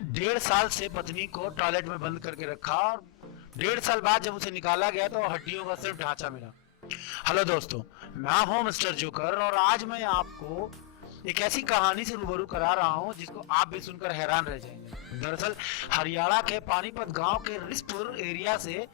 1.5 साल से पत्नी को टॉयलेट में बंद करके रखा और 1.5 साल बाद जब उसे निकाला गया तो हड्डियों का सिर्फ ढांचा मिला। हेलो दोस्तों, मैं हूं मिस्टर जोकर और आज मैं आपको एक ऐसी कहानी से रूबरू करा रहा हूं जिसको आप भी सुनकर हैरान रह जाएंगे। दरअसल हरियाणा के पानीपत गांव के रिसपुर एरिया से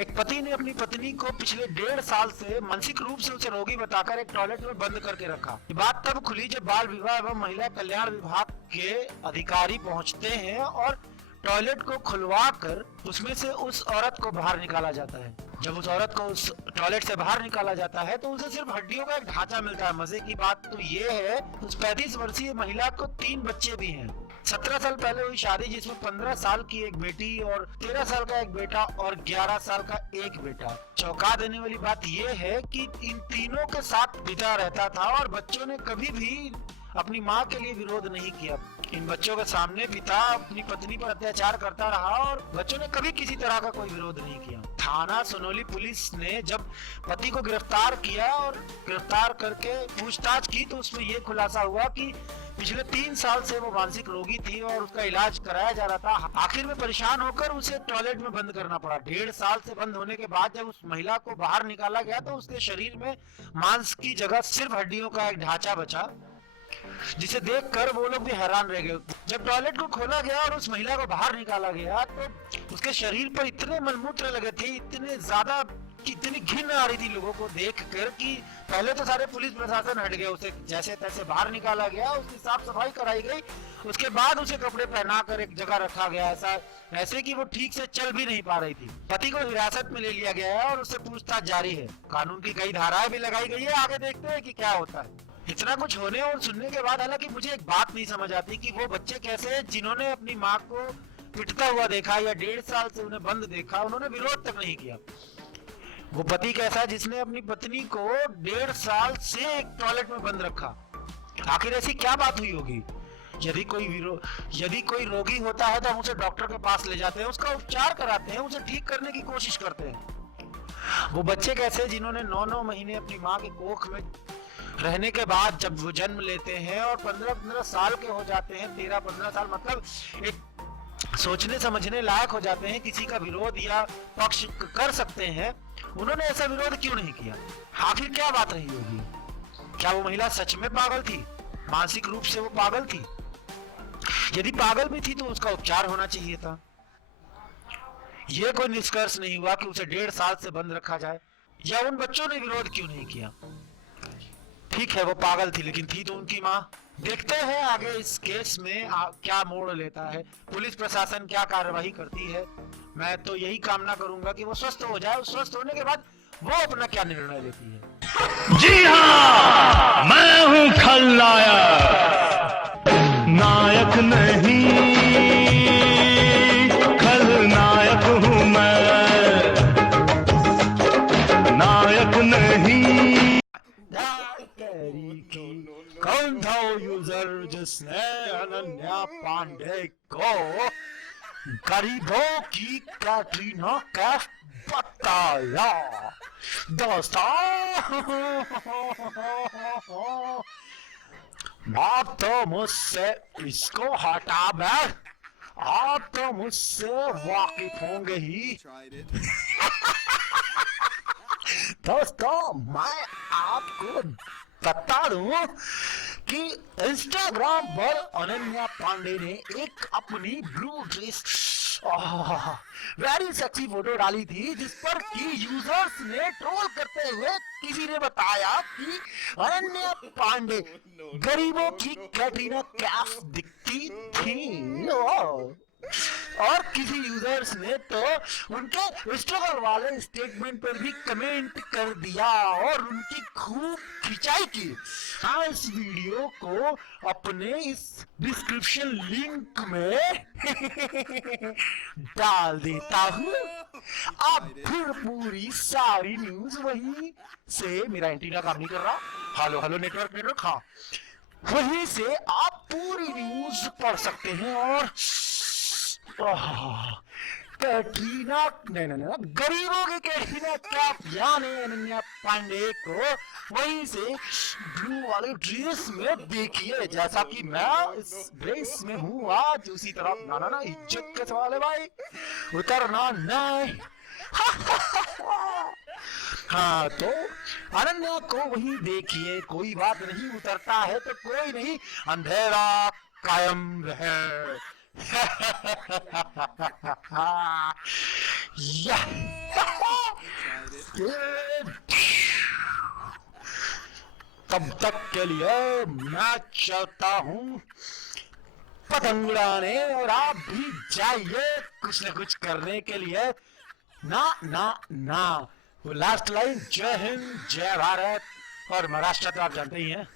एक पति ने अपनी पत्नी को पिछले 1.5 साल से मानसिक रूप से उसे रोगी बताकर एक टॉयलेट में बंद करके रखा। ये बात तब खुली जब बाल विवाह एवं महिला कल्याण विभाग के अधिकारी पहुंचते हैं और टॉयलेट को खुलवा कर उसमें से उस औरत को बाहर निकाला जाता है। जब उस औरत को उस टॉयलेट से बाहर निकाला जाता है तो उसे सिर्फ हड्डियों का एक ढांचा मिलता है। मजे की बात तो ये है उस 35 वर्षीय महिला को 3 बच्चे भी हैं। 17 साल पहले हुई शादी जिसमें 15 साल की एक बेटी और 13 साल का एक बेटा और 11 साल का एक बेटा। चौंका देने वाली बात यह है कि इन तीनों के साथ पिता रहता था और बच्चों ने कभी भी अपनी माँ के लिए विरोध नहीं किया। इन बच्चों के सामने पिता अपनी पत्नी पर अत्याचार करता रहा और बच्चों ने कभी किसी तरह का कोई विरोध नहीं किया। थाना सोनोली पुलिस ने जब पति को गिरफ्तार किया और गिरफ्तार करके पूछताछ की तो उसमें यह खुलासा हुआ कि पिछले 3 साल से वो मानसिक रोगी थी और उसका इलाज कराया जा रहा था। आखिर में परेशान होकर उसे टॉयलेट में बंद करना पड़ा। 1.5 साल से बंद होने के बाद जब उस महिला को बाहर निकाला गया तो उसके शरीर में मांस की जगह सिर्फ हड्डियों का एक ढांचा बचा, जिसे देखकर वो लोग भी हैरान रह गए। जब टॉयलेट को खोला गया और उस महिला को बाहर निकाला गया तो उसके शरीर पर इतने मलमूत्र लगे थे, इतने ज्यादा, इतनी घिन आ रही थी लोगों को देखकर कि पहले तो सारे पुलिस प्रशासन हट गए। उसे जैसे तैसे बाहर निकाला गया, उसकी साफ सफाई कराई गई, उसके बाद उसे कपड़े पहनाकर एक जगह रखा गया, ऐसे कि वो ठीक से चल भी नहीं पा रही थी। पति को हिरासत में ले लिया गया है और उससे पूछताछ जारी है। कानून की कई धाराएं भी लगाई गई है, आगे देखते हैं कि क्या होता है। इतना कुछ होने और सुनने के बाद हालांकि मुझे एक बात नहीं समझ आती कि वो बच्चे कैसे हैं जिन्होंने अपनी माँ को पिटता हुआ देखा या 1.5 साल से उन्हें बंद देखा, उन्होंने विरोध तक नहीं किया। वो पति कैसा है जिसने अपनी पत्नी को 1.5 साल से एक टॉयलेट में बंद रखा। आखिर ऐसी क्या बात हुई होगी? यदि कोई रोगी होता है तो हम उसे डॉक्टर के पास ले जाते हैं, उसका उपचार कराते हैं, उसे ठीक करने की कोशिश करते हैं। वो बच्चे कैसे जिन्होंने 9-9 महीने अपनी माँ के कोख में रहने के बाद जब वो जन्म लेते हैं और 15-15 साल के हो जाते हैं, 13-15 साल मतलब एक सोचने समझने लायक हो जाते हैं, किसी का विरोध या पक्ष कर सकते हैं, उन्होंने ऐसा विरोध क्यों नहीं किया? आखिर क्या बात रही होगी? क्या वो महिला सच में पागल थी? मानसिक रूप से वो पागल थी? यदि पागल भी थी तो उसका उपचार होना चाहिए था। यह कोई निष्कर्ष नहीं हुआ कि उसे 1.5 साल से बंद रखा जाए। या उन बच्चों ने विरोध क्यों नहीं किया? ठीक है वो पागल थी लेकिन थी तो उनकी माँ। देखते हैं आगे इस केस में क्या मोड़ लेता है, पुलिस प्रशासन क्या कार्रवाई करती है। मैं तो यही कामना करूंगा कि वो स्वस्थ हो जाए, स्वस्थ होने के बाद वो अपना क्या निर्णय लेती है। जी हाँ, मैं हूँ खलनायक, नायक नहीं, खलनायक हूँ मैं, नायक नहीं। कौन था वो यूजर जिसने अनन्या पांडे को गरीबों की कैटरीना कैफ बताया? दोस्तों आप तो मुझसे इसको हटा बैठ, आप तो मुझसे वाकिफ होंगे ही। दोस्तों मैं आपको बता दूं कि इंस्टाग्राम पर अनन्या पांडे ने एक अपनी blue dress very sexy photo डाली थी, जिस पर कि यूजर्स ने ट्रोल करते हुए किसी ने बताया कि अनन्या पांडे गरीबों की कैटरीना कैफ दिखती थी। और किसी यूजर्स ने तो उनके स्ट्रगल वाले स्टेटमेंट पर भी कमेंट कर दिया और उनकी खूब खिंचाई की। हाँ, इस वीडियो को अपने इस डिस्क्रिप्शन लिंक में डाल देता हूँ। अब फिर पूरी सारी न्यूज वहीं से, मेरा एंटीना काम नहीं कर रहा, हेलो हेलो नेटवर्क, हाँ वहीं से आप पूरी न्यूज पढ़ सकते हैं। और कैटरीना नहीं नहीं नहीं गरीबों की कैटरीना कैफ यानी अनन्या पांडे को वहीं से ब्लू वाले ड्रेस में देखिए, जैसा कि मैं इस ड्रेस में हूँ आज उसी तरह। ना ना ना इज्जत के सवाल है भाई, उतरना नहीं। हाँ तो अनन्या को वही देखिए, कोई बात नहीं, उतरता है तो कोई नहीं, अंधेरा कायम रहे। तब तक के लिए मैं चलता हूँ पतंग उड़ाने, और आप भी जाइए कुछ न कुछ करने के लिए। ना ना ना, वो लास्ट लाइन जय हिंद जय भारत, और महाराष्ट्र तो आप जानते ही हैं।